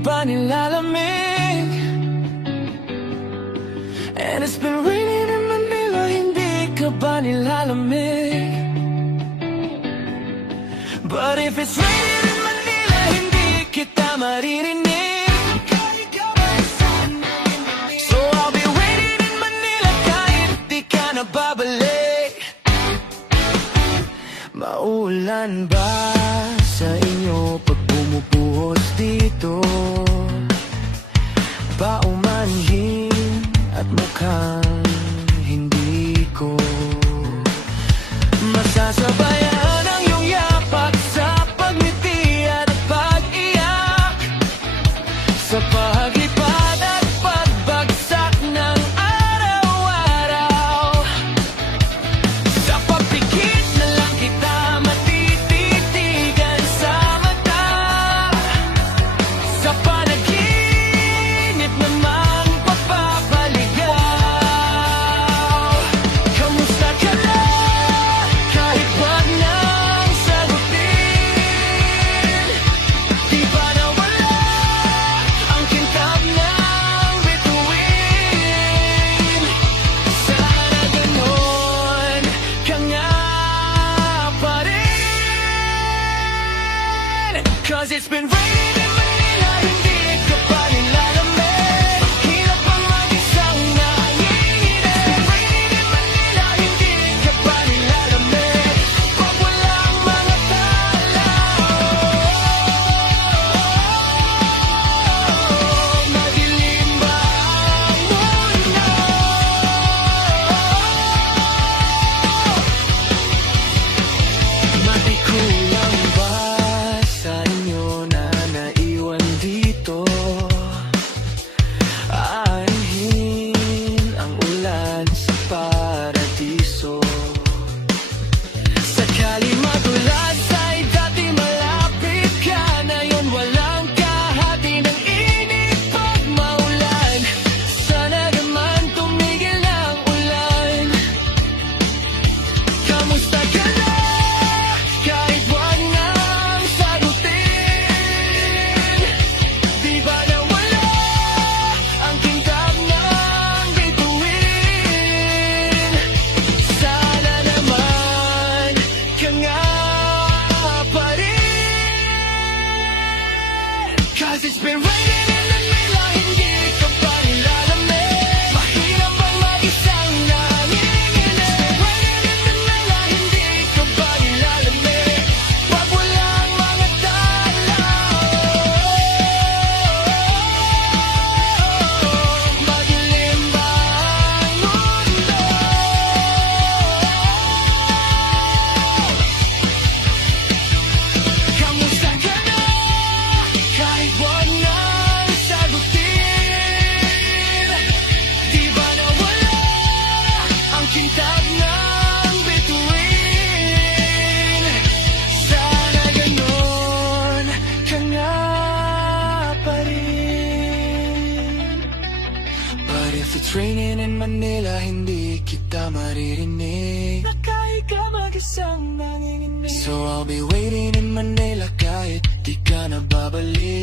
ba nilalamig? And it's been raining in Manila, hindi ka ba nilalamig? But if it's raining in Manila, hindi kita maririnig. So I'll be waiting in Manila kahit di ka na babalik. Maulan ba sa inyo pag bumubuhos dito? Paumanhin at mukhang hindi ko masasabayan ang iyong yapak sa pagngiti at pag-iyak, sa paglipad at pagbagsak ng araw-araw. Sa pagpikit na lang kita matititigan sa mata, sa panaginip namang papapaligaw. Kamusta ka na? Kahit wag nang sagutin, di ba nawala ang kintab ng bituin? Sana ganon ka nga pa rin. 'Cause it's been raining in Manila, hindi ka pa nilalamig. Hirap ang mag-isang nanginginig. It's been raining in Manila, hindi ka pa nilalamig. Pag walang mga tao, madilim ba ang mundo? Matikulang ba sa inyo na naiwan dito? Aanhin ang ulan sa paradiso. Sakali magulat ay dati malapit ka na yun. Walang kahati ng init pag maulan. Sana naman tumigil ang ulan. Kamusta ka na? Kahit wag nang sagutin, di ba nawala ang kintab ng bituin? Sana naman ka nga pa rin. 'Cause it's been raining in Manila, hindi ka pa nilalamig. Mahirap bang mag-isang nanginginig? It's been raining in Manila, hindi ka pa nilalamig. Pag walang mga tao, madilim ba ang mundo? Kamusta ka na? Kahit wag nang sagutin, di ba nawala ang kintab ng bituin? Sana ganon ka nga pa rin. But if it's raining in Manila, hindi kita maririnig. Nakahiga mag-isang nanginginig. So I'll be waiting in Manila kahit di ka na babalik.